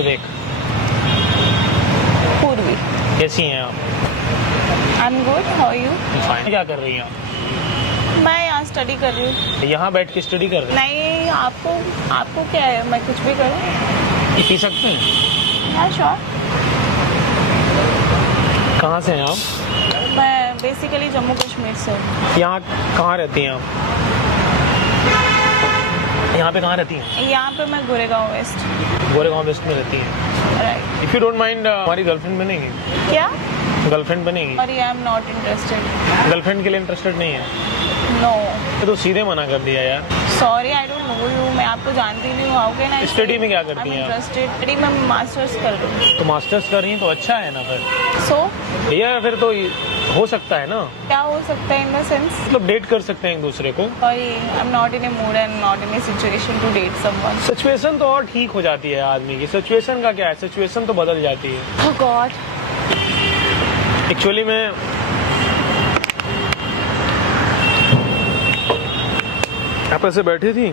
विवेक। पूर्वी। कैसी हैं आप? I am good, how are you? Fine. क्या कर रही हैं आप? मैं यहाँ स्टडी कर रही हूँ। यहाँ बैठ के स्टडी कर रही नहीं, आपको क्या है, मैं कुछ भी करूँ? हैं? पी सकते हैं? हाँ श्योर। कहाँ से हैं आप? मैं बेसिकली जम्मू कश्मीर से हूँ। यहाँ कहाँ रहती हैं आप? यहाँ पे कहाँ रहती हैं? यहाँ पे मैं गोरेगांव वेस्ट। गोरेगांव वेस्ट में रहती हैं। Right. If you don't mind, हमारी गर्लफ्रेंड बनेगी? क्या? गर्लफ्रेंड बनेगी? और आई एम नॉट इंटरेस्टेड। गर्लफ्रेंड के लिए इंटरेस्टेड नहीं है? नो। तो सीधे मना कर दिया यार। Sorry, I don't know you. मैं आपको जानती नहीं हूँ। How can I? स्टडी में क्या करती हैं आप? इंटरेस्टेड। स्टडी में मास्टर्स कर रही हूँ। तो मास्टर्स कर रही हैं तो अच्छा है ना फिर। सो भैया फिर तो हो सकता है ना, क्या हो सकता है इन द सेंस? मतलब डेट कर सकते हैं एक दूसरे को। Sorry, I am not in a mood and not in a situation to date someone. Situation तो और ठीक हो जाती है आदमी की। सिचुएशन का क्या है, सिचुएशन तो बदल जाती है। ओह गॉड। एक्चुअली मैं आप ऐसे बैठी थी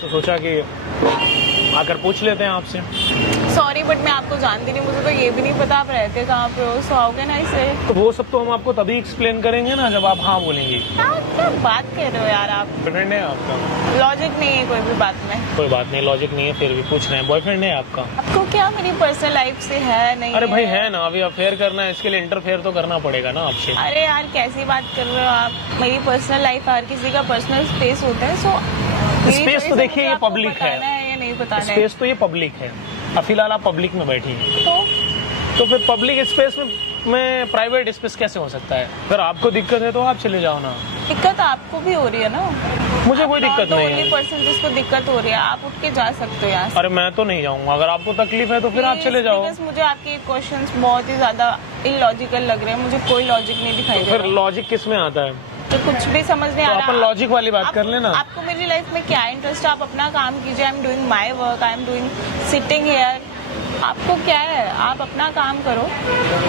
तो सोचा कि आकर पूछ लेते हैं आपसे। सॉरी बट मैं आपको जानती नहीं, मुझे तो ये भी नहीं पता आप रहते कहाँ पे हो। सो हाउ कैन आई से? तो वो सब तो हम आपको तभी एक्सप्लेन करेंगे ना जब आप हाँ बोलेंगी। क्या बात कर रहे हो यार आप? बॉयफ्रेंड है आपका? लॉजिक नहीं है कोई भी बात में। कोई बात नहीं, लॉजिक नहीं है फिर भी पूछ रहे हैं। बॉयफ्रेंड है आपका? आपको क्या मेरी पर्सनल लाइफ से है? नहीं अरे भाई है ना, अभी अफेयर करना है, इसके लिए इंटरफेयर तो करना पड़ेगा ना आपसे। अरे यार कैसी बात कर रहे हो आप? मेरी पर्सनल लाइफ, हर किसी का पर्सनल स्पेस होता है। सो स्पेस तो देखिए ये पब्लिक है। या नहीं बताना है? स्पेस तो ये पब्लिक है। अब फिलहाल आप पब्लिक में बैठी हैं तो फिर पब्लिक स्पेस में प्राइवेट स्पेस कैसे हो सकता है? अगर आपको दिक्कत है तो आप चले जाओ ना। दिक्कत आपको भी हो रही है ना? मुझे कोई दिक्कत नहीं है। पर्सन जिसको दिक्कत हो रही है, आप उठ के जा सकते हो यहाँ से। अरे मैं तो नहीं जाऊंगा, अगर आपको तकलीफ है तो फिर आप चले जाओ। Because मुझे आपके क्वेश्चंस बहुत ही ज्यादा इलॉजिकल लग रहे हैं। मुझे कोई लॉजिक नहीं दिखाई दे फिर रहा। लॉजिक किस में आता है? तो कुछ भी समझ नहीं आ तो रहा। अपन लॉजिक वाली बात कर लेना। आपको मेरी लाइफ में क्या इंटरेस्ट है? आप अपना काम कीजिए। I am doing my work, I am doing sitting here. आपको क्या है? आप अपना काम करो।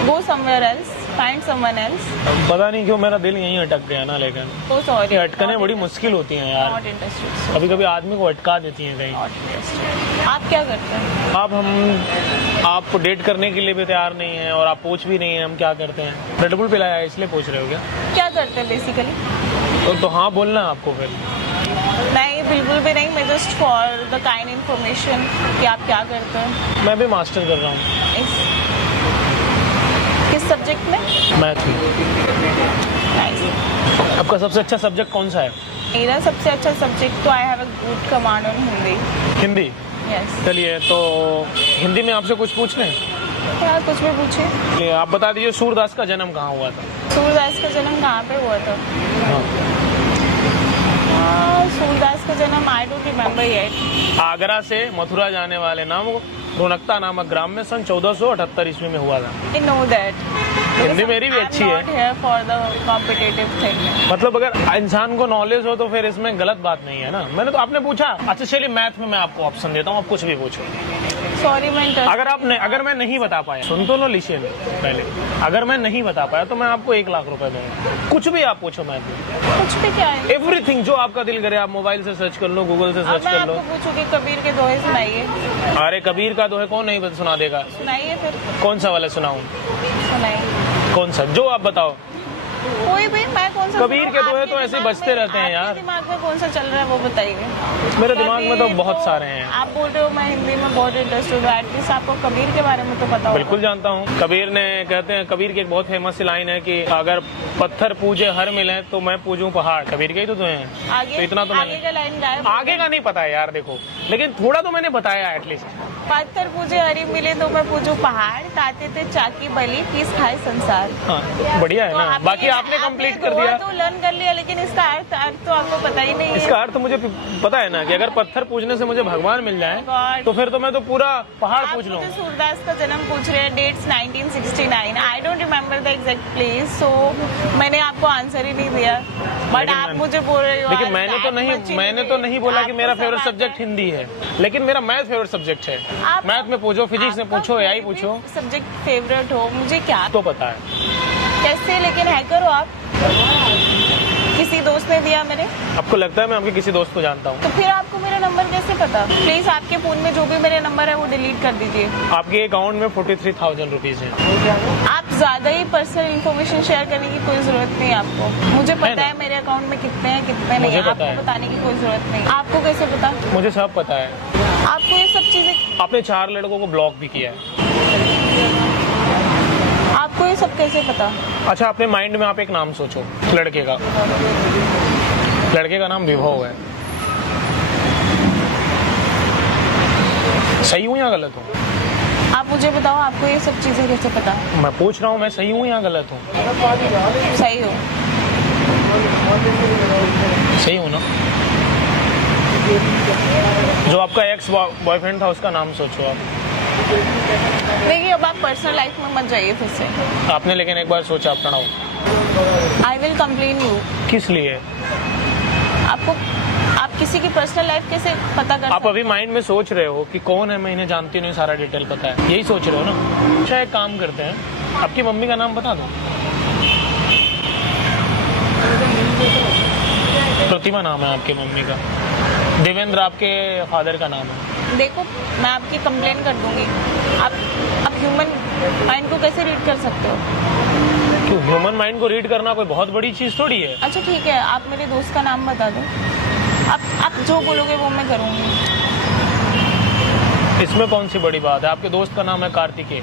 Go somewhere else, find someone else. पता नहीं क्यों मेरा दिल यहीं अटक गया ना, लेकिन तो सॉरी। अटकने बड़ी मुश्किल होती हैं यार। Not interested. कभी कभी आदमी को अटका देती हैं कहीं। Not interested. आप क्या करते हैं? आपको डेट करने के लिए भी तैयार नहीं है और आप पूछ भी नहीं है हम क्या करते हैं। रेडबुल पिलाया है इसलिए पूछ रहे हो क्या? क्या करते हैं बेसिकली? तो हाँ बोलना है आपको फिर। नहीं, बिल्कुल भी नहीं। मैं just for the kind information कि आप क्या करते हैं। मैं भी मास्टर कर रहा हूँ। किस सब्जेक्ट में? मैथ में। नाइस। आपका सबसे अच्छा सब्जेक्ट कौन सा है? मेरा सबसे अच्छा सब्जेक्ट तो I have a good command on Hindi. Hindi. Yes. चलिए तो हिंदी में आपसे कुछ पूछ लें? क्या? कुछ भी पूछिए। चलिए आप बता दीजिए सूरदास का जन्म कहाँ हुआ था? सूरदास का जन्म कहाँ पे हुआ था? सूरदास का जन्म आई डोंट रिमेम्बर येट। आगरा से मथुरा जाने वाले नाम रौनकता नामक ग्राम में सन 1478 ईस्वी में हुआ था। I know that. हिंदी मेरी भी अच्छी है। I'm not here for the competitive thing. मतलब अगर इंसान को नॉलेज हो तो फिर इसमें गलत बात नहीं है ना। मैंने तो आपने पूछा। अच्छा चलिए मैथ में मैं आपको ऑप्शन देता हूँ, आप कुछ भी पूछो। सॉरी मैं अगर मैं नहीं बता पाया, सुन तो लो लीजिए पहले। अगर मैं नहीं बता पाया तो मैं आपको 1 लाख रुपए दूंगा। कुछ भी आप पूछो मैथ में। कुछ भी क्या है? एवरीथिंग जो आपका दिल करे। आप मोबाइल से सर्च कर लो, गूगल से अब सर्च मैं कर लो। आपको पूछूंगी कबीर के दोहे सुनाइए। अरे कबीर का दोहे कौन नहीं सुना देगा? सुनाइए फिर। कौन सा वाला सुनाऊं? सुनाइए। कौन सा? जो आप बताओ। कोई भी। मैं कौन सा? कबीर के दोहे आपके तो ऐसे ही दिमाग बजते में- रहते हैं यार। आपके दिमाग में कौन सा चल रहा है वो बताइए। मेरे दिमाग में तो कबीर बहुत सारे हैं। आप बोल रहे हो मैं हिंदी में बहुत इंटरेस्टेड हूँ। एटलीस्ट आपको कबीर के बारे में तो पता होगा। बिल्कुल जानता हूँ। कबीर ने कहते हैं, कबीर की एक बहुत फेमस लाइन है कि अगर पत्थर पूजे हर मिले तो मैं पूजूं पहाड़। कबीर के ही तो हैं। आगे तो इतना तो आगे का लाइन गायब। आगे का नहीं पता है यार देखो, लेकिन थोड़ा तो मैंने बताया एटलीस्ट। पत्थर पूजे हरी मिले तो मैं पूजू पहाड़। ताते थे चाकी बली किस खाए संसार। हाँ बढ़िया है तो ना। बाकी आपने कंप्लीट कर दिया। तो लर्न कर लिया, लेकिन इसका अर्थ तो आपको पता ही नहीं है। इसका अर्थ मुझे पता है ना कि अगर पत्थर पूजने से मुझे भगवान मिल जाए God. तो फिर तो मैं तो पूरा पहाड़ पूज लूँ। मुझे सूरदास का जन्म पूछ रहे हैं। Dates 1969। I don't remember the exact place. So मैंने आपको आंसर ही नहीं दिया। बट आप मुझे बोल रहे हो। लेकिन मैंने तो नहीं बोला कि मेरा फेवरेट सब्जेक्ट हिंदी है, लेकिन मेरा मैथ फेवरेट सब्जेक्ट है। मैथ में पूछो, फिजिक्स में पूछो, एआई पूछो। सब्जेक्ट फेवरेट हो मुझे क्या तो पता है कैसे? लेकिन हैकर हो आप। किसी दोस्त ने दिया मेरे। आपको लगता है मैं आपके किसी दोस्त को जानता हूँ? तो फिर आपको मेरा नंबर कैसे पता? प्लीज आपके फोन में जो भी मेरे नंबर है वो डिलीट कर दीजिए। आपके अकाउंट में 43,000 रुपीज है। आप ज्यादा ही पर्सनल इन्फॉर्मेशन शेयर करने की कोई जरूरत नहीं है आपको। मुझे पता है मेरे अकाउंट में कितने हैं कितने नहीं। आपको बताने की कोई जरूरत नहीं। आपको कैसे पता? मुझे सब पता है। आपको ये सब चीजें, आपने 4 लड़कों को ब्लॉक भी किया है। आपको ये सब कैसे पता? अच्छा, अपने माइंड में आप एक नाम सोचो लड़के का। लड़के का नाम विभव है। सही हूँ या गलत हूँ? आप मुझे बताओ, आपको ये सब चीजें कैसे पता? मैं पूछ रहा हूँ, मैं सही हूँ या गलत हूँ? सही हो। सही हूँ ना? जो आपका एक्स बॉयफ्रेंड था उसका नाम सोचो आप। देखिए, अब आप पर्सनल लाइफ में मत जाइए फिर से। आपने लेकिन एक बार सोचा अपना नाम। I will complain you. किस लिए? आप किसी की पर्सनल लाइफ कैसे पता कर? आप अभी माइंड में सोच रहे हो कि कौन है, मैं इन्हें जानती नहीं, सारा डिटेल पता है, यही सोच रहे हो ना? अच्छा, एक काम करते हैं, आपकी मम्मी का नाम बता दो। प्रतिमा नाम है आपकी मम्मी का। देवेंद्र आपके फादर का नाम है। देखो, मैं आपकी कंप्लेन कर दूंगी। आप ह्यूमन माइंड को कैसे रीड कर सकते हो? क्यों? ह्यूमन माइंड को रीड करना कोई बहुत बड़ी चीज थोड़ी है। अच्छा ठीक है, आप मेरे दोस्त का नाम बता दो। आप जो बोलोगे वो मैं करूंगी। इसमें कौन सी बड़ी बात है? आपके दोस्त का नाम है कार्तिकेय।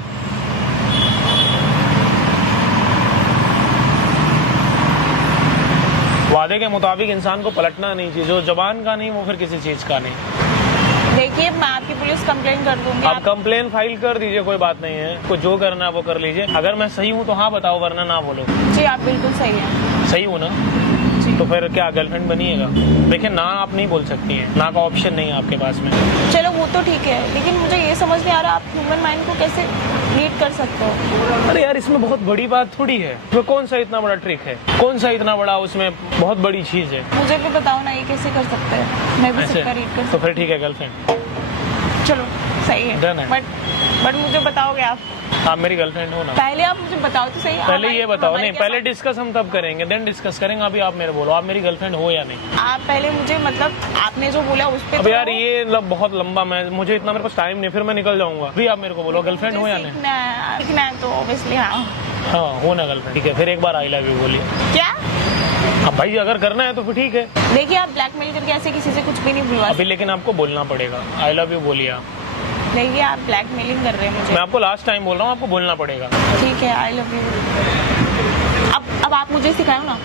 वादे के मुताबिक इंसान को पलटना नहीं चाहिए। जो जबान का नहीं वो फिर किसी चीज का नहीं। देखिए, मैं आपकी पुलिस कंप्लेन कर दूंगी। आप कंप्लेन फाइल कर दीजिए, कोई बात नहीं है। को जो करना है वो कर लीजिए। अगर मैं सही हूँ तो हाँ बताओ, वरना ना बोलो। जी, आप बिल्कुल सही हैं। सही हूँ ना? तो फिर क्या गर्लफ्रेंड बनिएगा? देखिए, ना आप नहीं बोल सकती हैं, ना का ऑप्शन नहीं है आपके पास में। चलो वो तो ठीक है, लेकिन मुझे ये समझ नहीं आ रहा आप ह्यूमन माइंड को कैसे रीड कर सकते हो? अरे यार, इसमें बहुत बड़ी बात थोड़ी है। इसमें कौन सा इतना बड़ा ट्रिक है? कौन सा इतना बड़ा उसमें बहुत बड़ी चीज है? मुझे भी बताओ ना, ये कैसे कर सकते हैं? मैं भी सबका रीड कर तो फिर ठीक है, गर्लफ्रेंड। चलो सही है, Done है। बट मुझे बताओगे आप मेरी गर्लफ्रेंड हो ना? पहले आप मुझे बताओ तो सही। पहले ये बताओ। नहीं, पहले डिस्कस हम तब करेंगे, देन डिस्कस करेंगे। अभी आप मेरे बोलो, आप मेरी गर्लफ्रेंड हो या नहीं? आप पहले मुझे, मतलब आपने जो बोला उस पे। अब यार ये बहुत लंबा, मुझे इतना मेरे पास टाइम नहीं, फिर मैं निकल जाऊंगा। अभी आप मेरे को बोलो, गर्लफ्रेंड हो या नहीं? सीखना है तो ऑब्वियसली हाँ। हाँ, हो ना गर्लफ्रेंड। ठीक है, फिर एक बार आई लव यू बोलिए। क्या? अब भाई अगर करना है तो फिर ठीक है। देखिए, आप ब्लैकमेल करके ऐसे किसी से कुछ भी नहीं बुलवा। अभी लेकिन आपको बोलना पड़ेगा। आई लव यू बोलिए आप। देखिए, आप ब्लैकमेलिंग कर रहे हैं मुझे। मैं आपको लास्ट टाइम बोल रहा हूँ, आपको बोलना पड़ेगा। ठीक है, आई लव यू। अब आप मुझे सिखाओ ना,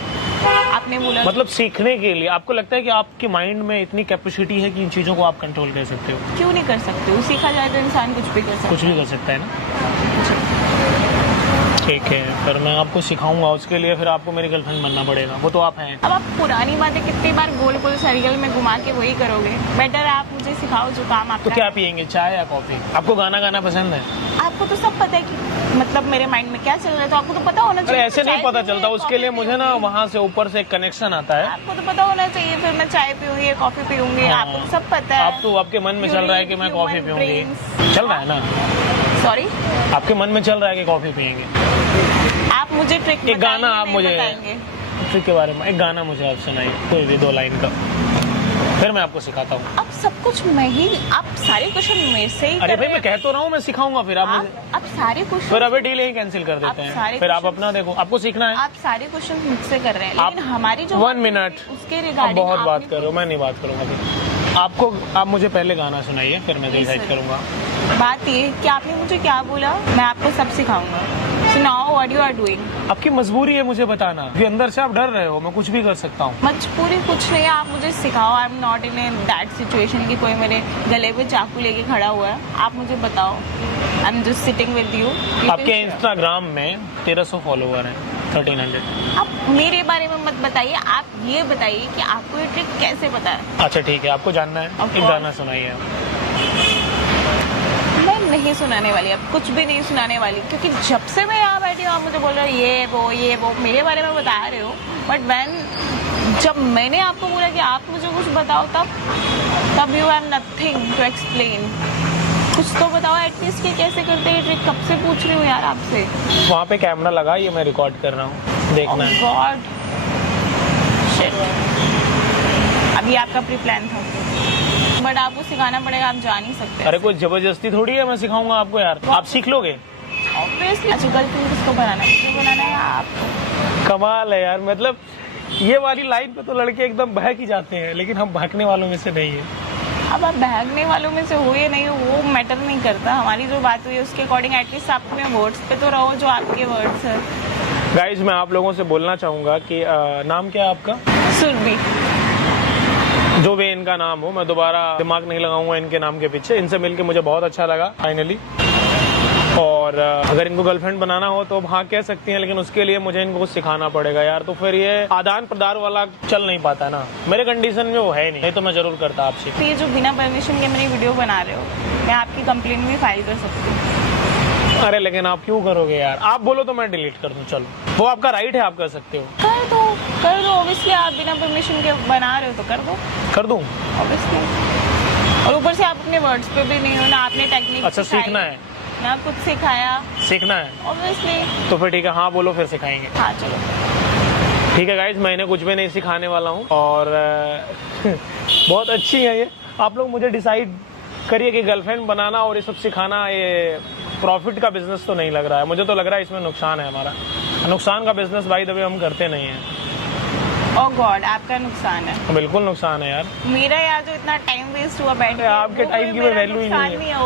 आपने बोला। मतलब सीखने के लिए आपको लगता है कि आपके माइंड में इतनी कैपेसिटी है कि इन चीजों को आप कंट्रोल कर सकते हो? क्यों नहीं कर सकते हो? सीखा जाए तो इंसान कुछ भी कर सकता है। कुछ भी कर सकता है ना? ठीक है, फिर मैं आपको सिखाऊंगा। उसके लिए फिर आपको मेरी गर्लफ्रेंड बनना पड़ेगा। वो तो आप हैं। अब आप पुरानी बातें कितनी बार गोल गोल सर्कल में घुमा के वही करोगे। बेटर है आप मुझे सिखाओ जो काम आप। तो क्या पियेंगे, चाय या कॉफी? आपको गाना गाना पसंद है? आपको तो सब पता है कि मतलब मेरे माइंड में क्या चल रहा है, तो आपको तो पता होना चाहिए। ऐसे नहीं पता चलता, उसके लिए मुझे ना वहाँ से ऊपर से एक कनेक्शन आता है। आपको तो पता होना चाहिए। फिर मैं चाय पीऊंगी, कॉफी पीऊंगी, आपको तो सब पता है। आप तो आपके मन में चल रहा है कि मैं कॉफी पीऊंगी। चल रहा है ना? सॉरी, आपके मन में चल रहा है कि कॉफी पियेंगे। आप मुझे ट्रिक एक गाना आप मुझे बताएंगे ट्रिक के बारे में। एक गाना मुझे आप सुनाइए, कोई भी 2 लाइन का, फिर मैं आपको सिखाता हूँ। अब सब कुछ मैं ही, आप सारे क्वेश्चन मेरे से ही। अरे भाई, मैं कह तो रहा हूँ मैं सिखाऊंगा। फिर आप मुझे, आप सारे क्वेश्चन, फिर अभी डील ही कैंसिल कर देते हैं। फिर आप अपना देखो, आपको सीखना है। आप सारे क्वेश्चन मुझसे कर रहे हैं, लेकिन हमारी जो 1 मिनट उसके आप रिगार्डिंग बहुत बात करो, मैं नहीं बात करूंगा अभी। आपको, आप मुझे पहले गाना सुनाइए, फिर मैं डिसाइड करूंगा। बात ये कि आपने मुझे क्या बोला, मैं आपको सब सिखाऊंगा। So now what you are doing? आपकी मजबूरी है मुझे बताना, कि अंदर से आप डर रहे हो मैं कुछ भी कर सकता हूँ। मजबूरी कुछ नहीं है, आप मुझे सिखाओ। आई am not in A that situation कि कोई मेरे गले पे चाकू लेके खड़ा हुआ है। आप मुझे बताओ। I am just sitting with you. आपके इंस्टाग्राम में 1300 फॉलोवर हैं, 1300। आप मेरे बारे में मत बताइए, आप ये बताइए कि आपको ये ट्रिक कैसे पता है। अच्छा ठीक है, आपको जानना है, एक गाना सुनाइए आप। मैं नहीं सुनाने वाली, अब कुछ भी नहीं सुनाने वाली, क्योंकि जब से मैं यहाँ बैठी हूँ आप मुझे बोल रहे हो ये वो मेरे बारे में बता रहे हो। बट जब मैंने आपको बोला कि आप मुझे कुछ बताओ, तब you have nothing to explain. कुछ तो बताओ एटलीस्ट कि कैसे करते हैं ट्रिक। कब से पूछ रही हूँ यार आपसे। वहाँ पे कैमरा लगा, ये मैं रिकॉर्ड कर रहा हूँ, देखना है। गॉड ये आपका प्री प्लान था, बट आपको सिखाना पड़ेगा, आप जा नहीं सकते। अरे कोई जबरदस्ती थोड़ी है, मैं सिखाऊंगा आपको यार, आप सीख लोगे। ऑब्वियसली। अच्छा, गर्लफ्रेंड किसको बनाना है, मुझे बनाना है या आपको? कमाल है यार, मतलब ये वाली लाइन पे तो लड़के एकदम बहक ही जाते हैं, लेकिन हम बहकने वालों में से नहीं है। अब आप बहकने वालों में से हो या नहीं हो वो मैटर नहीं करता, हमारी जो बात हुई है उसके अकॉर्डिंग एटलीस्ट आप अपने वर्ड्स पे तो रहो जो आपके वर्ड्स है। गाइज मैं आप लोगों से बोलना चाहूंगा कि नाम क्या है आपका? सुरभि। जो भी इनका नाम हो, मैं दोबारा दिमाग नहीं लगाऊंगा इनके नाम के पीछे। इनसे मिलके मुझे बहुत अच्छा लगा फाइनली। और अगर इनको गर्लफ्रेंड बनाना हो तो हाँ कह सकती हैं, लेकिन उसके लिए मुझे इनको कुछ सिखाना पड़ेगा यार, तो फिर ये आदान प्रदान वाला चल नहीं पाता ना, मेरे कंडीशन में वो है नहीं तो मैं जरूर करता आपसे। तो ये जो बिना परमिशन के मेरी वीडियो बना रहे हो, मैं आपकी कंप्लेंट भी फाइल कर सकती हूँ। अरे लेकिन आप क्यों करोगे यार, आप बोलो तो मैं डिलीट कर दूं, चलो वो आपका राइट है, आप कर सकते हो। कर दो ऑब्वियसली, आप बिना परमिशन के बना रहे हो तो कर दूं ऑब्वियसली। और ऊपर से आप अपने वर्ड्स पे भी नहीं हो ना, आपने टेक्निक अच्छा सीखना है ना, कुछ सिखाया, सीखना है ऑब्वियसली। तो फिर ठीक है, हाँ बोलो फिर सिखाएंगे। हाँ चलो ठीक है गाइज, मैं इन्हें कुछ भी नहीं सिखाने वाला हूँ और बहुत अच्छी है ये। आप लोग मुझे डिसाइड करिए कि गर्लफ्रेंड बनाना और ये सब सिखाना ये प्रॉफिट का बिजनेस तो नहीं लग रहा है, मुझे तो लग रहा है इसमें नुकसान है हमारा। नुकसान का बिजनेस भाई दबे हम करते नहीं हैं। ओह गॉड, आपका नुकसान है? बिल्कुल नुकसान है यार, मेरा यार जो इतना टाइम वेस्ट हुआ बैठ के, आपके वो टाइम कोई की कोई मेरा वैल्यू ही नुकसान नहीं है। नहीं है।